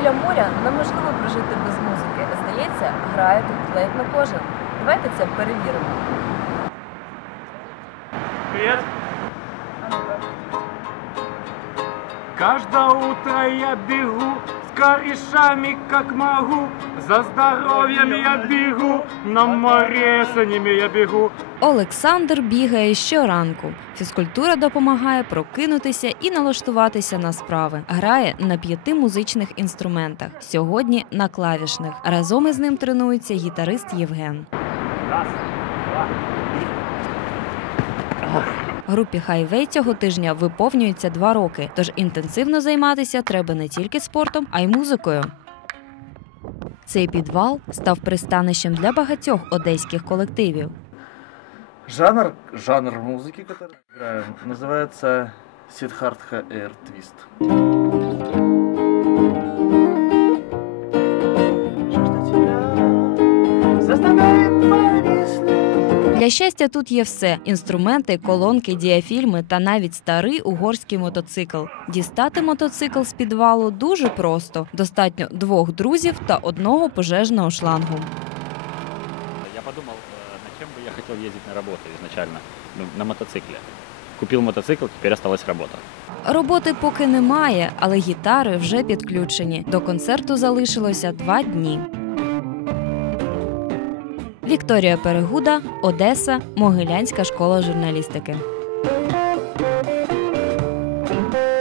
біля моря неможливо прожити без музики. Здається, грає тут ледь на кожен. Давайте це перевіримо. Привет. Каждое утро я бегу с корешами, как могу. За здоровьем я бегу, на море ними я бегу. Олександр бігає щоранку. Фізкультура допомагає прокинутися і налаштуватися на справи. Грає на п'яти музичних інструментах. Сьогодні на клавішних. Разом із ним тренується гітарист Євген. Раз, два, Групі Хайвей цього тижня виповнюється два роки, тож інтенсивно займатися треба не тільки спортом, а й музикою. Цей підвал став пристанищем для багатьох одеських колективів. Жанр, жанр музыки, который играем, называется Сидхартха Air Twist. Щастя, тут є все: інструменти, колонки, діафільми та навіть старий угорський мотоцикл. Дістати мотоцикл з підвалу дуже просто. Достатньо двох друзів та одного пожежного шлангу. Я подумал, э, над чем бы я хотел ездить на работу изначально, ну, на мотоцикле. Купил мотоцикл, теперь осталась работа. Роботи поки немає, але гітари вже підключені. До концерту залишилося два дні. Вікторія Перегуда, Одеса, Могилянська школа журналістики.